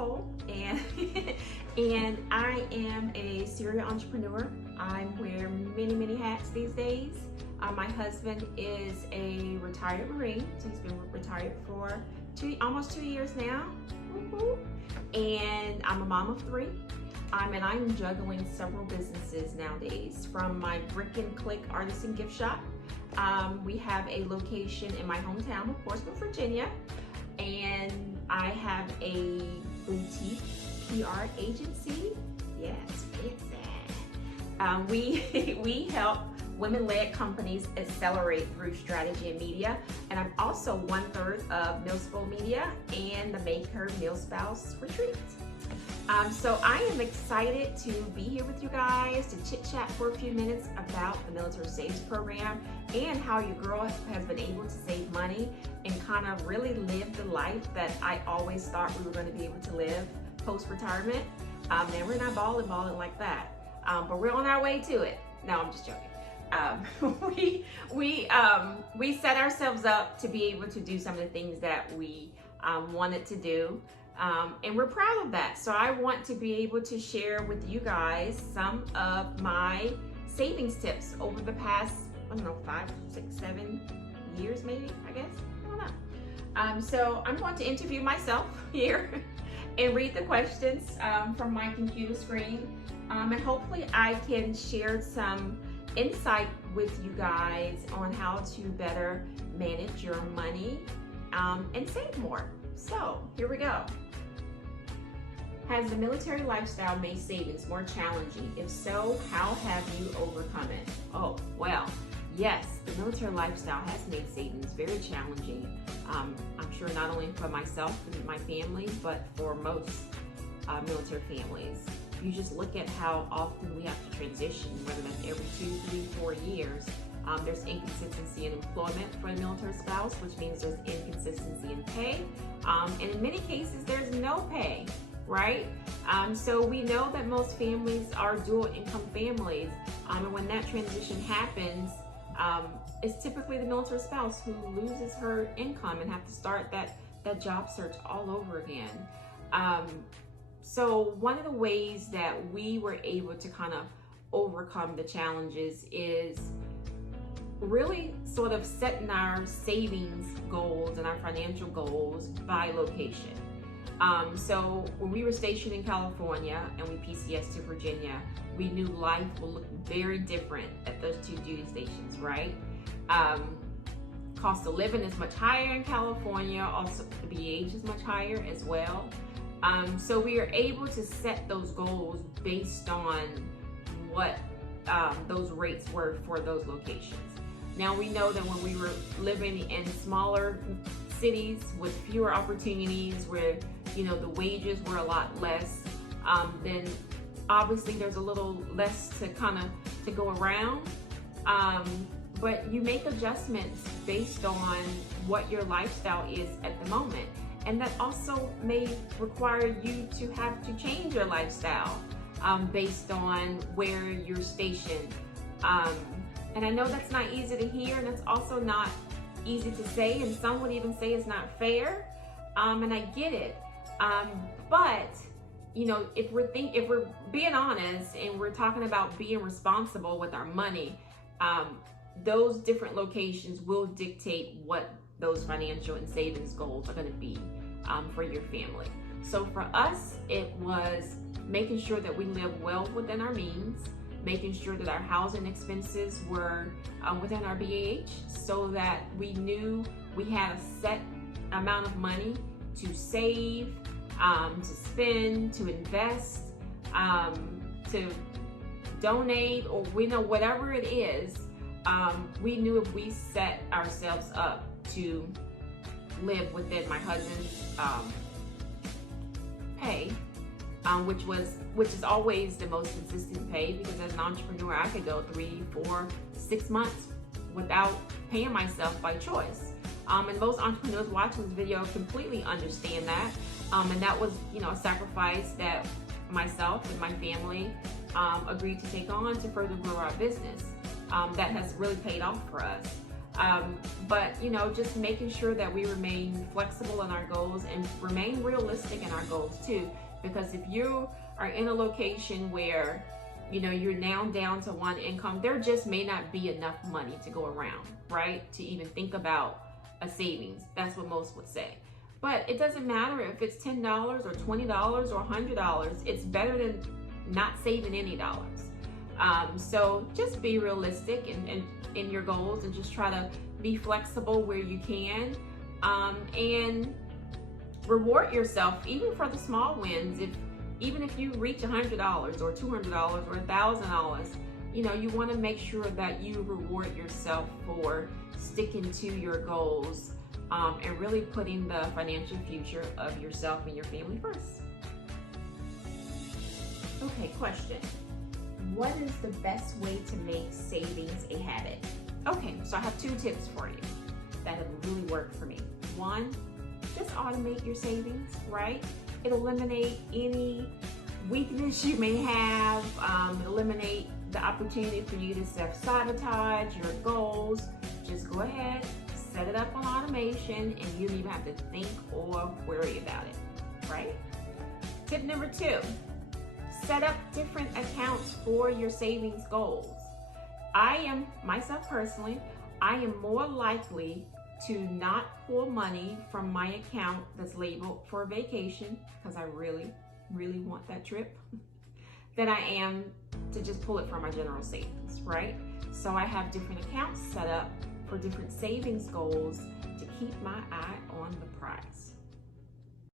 Cole, and and I am a serial entrepreneur. I wear many hats these days. My husband is a retired Marine, so he's been retired for almost 2 years now. And I'm a mom of 3. And I'm juggling several businesses nowadays, from my brick and click artisan gift shop. We have a location in my hometown of Portsmouth, Virginia, and I have a boutique PR agency. Yes, fancy. We help women-led companies accelerate through strategy and media, and I'm also 1/3 of Millspo Media and the Make Her Mill Spouse Retreat. So I am excited to be here with you guys to chit chat for a few minutes about the military savings program and how your girl has been able to save money and kind of really live the life that I always thought we were going to be able to live post-retirement. Now we're not balling like that, but we're on our way to it. No, I'm just joking. We set ourselves up to be able to do some of the things that we wanted to do. And we're proud of that. So I want to be able to share with you guys some of my savings tips over the past, 5, 6, 7 years maybe, I guess. I don't know. So I'm going to interview myself here and read the questions from my computer screen. And hopefully I can share some insight with you guys on how to better manage your money and save more. So here we go. Has the military lifestyle made savings more challenging? If so, how have you overcome it? Oh, well, yes, the military lifestyle has made savings very challenging. I'm sure not only for myself and my family, but for most military families. You just look at how often we have to transition, whether that's every 2, 3, 4 years. There's inconsistency in employment for the military spouse, which means there's inconsistency in pay. And in many cases, there's no pay, right? So we know that most families are dual income families. And when that transition happens, it's typically the military spouse who loses her income and have to start that job search all over again. So one of the ways that we were able to kind of overcome the challenges is really sort of setting our savings goals and our financial goals by location. So when we were stationed in California and we PCS to Virginia, we knew life will look very different at those 2 duty stations, right? Cost of living is much higher in California. Also, the BH is much higher as well. So we are able to set those goals based on what those rates were for those locations. Now we know that when we were living in smaller cities with fewer opportunities, where the wages were a lot less, then obviously there's a little less to go around. But you make adjustments based on what your lifestyle is at the moment. And that also may require you to have to change your lifestyle based on where you're stationed. And I know that's not easy to hear, and it's also not easy to say, and some would even say it's not fair. And I get it. But if we're being honest and we're talking about being responsible with our money, those different locations will dictate what those financial and savings goals are going to be for your family. So for us, it was making sure that we live well within our means, making sure that our housing expenses were within our BAH, so that we knew we had a set amount of money to save, to spend, to invest, to donate, or whatever it is. We knew if we set ourselves up to live within my husband's pay, which is always the most consistent pay, because as an entrepreneur I could go 3, 4, 6 months without paying myself by choice. And most entrepreneurs watching this video completely understand that. And that was a sacrifice that myself and my family agreed to take on to further grow our business. That has really paid off for us. But you know, just making sure that we remain flexible in our goals and remain realistic in our goals too. Because if you are in a location where, you know, you're now down to one income, there just may not be enough money to go around, right? To even think about a savings. That's what most would say. But it doesn't matter if it's $10 or $20 or $100. It's better than not saving any dollars. So just be realistic in your goals and just try to be flexible where you can, and reward yourself even for the small wins. Even if you reach $100 or $200 or $1,000, you know, you want to make sure that you reward yourself for sticking to your goals, and really putting the financial future of yourself and your family first. Okay, question. What is the best way to make savings a habit? Okay, so I have 2 tips for you that have really worked for me. 1, just automate your savings, right? It eliminate any weakness you may have, eliminate the opportunity for you to self-sabotage your goals. Just go ahead, set it up on automation, and you don't even have to think or worry about it, right? Tip number 2, set up different accounts for your savings goals. Myself personally, I am more likely to not pull money from my account that's labeled for vacation, because I really, really want that trip, than I am to just pull it from my general savings, right? So I have different accounts set up for different savings goals to keep my eye on the prize.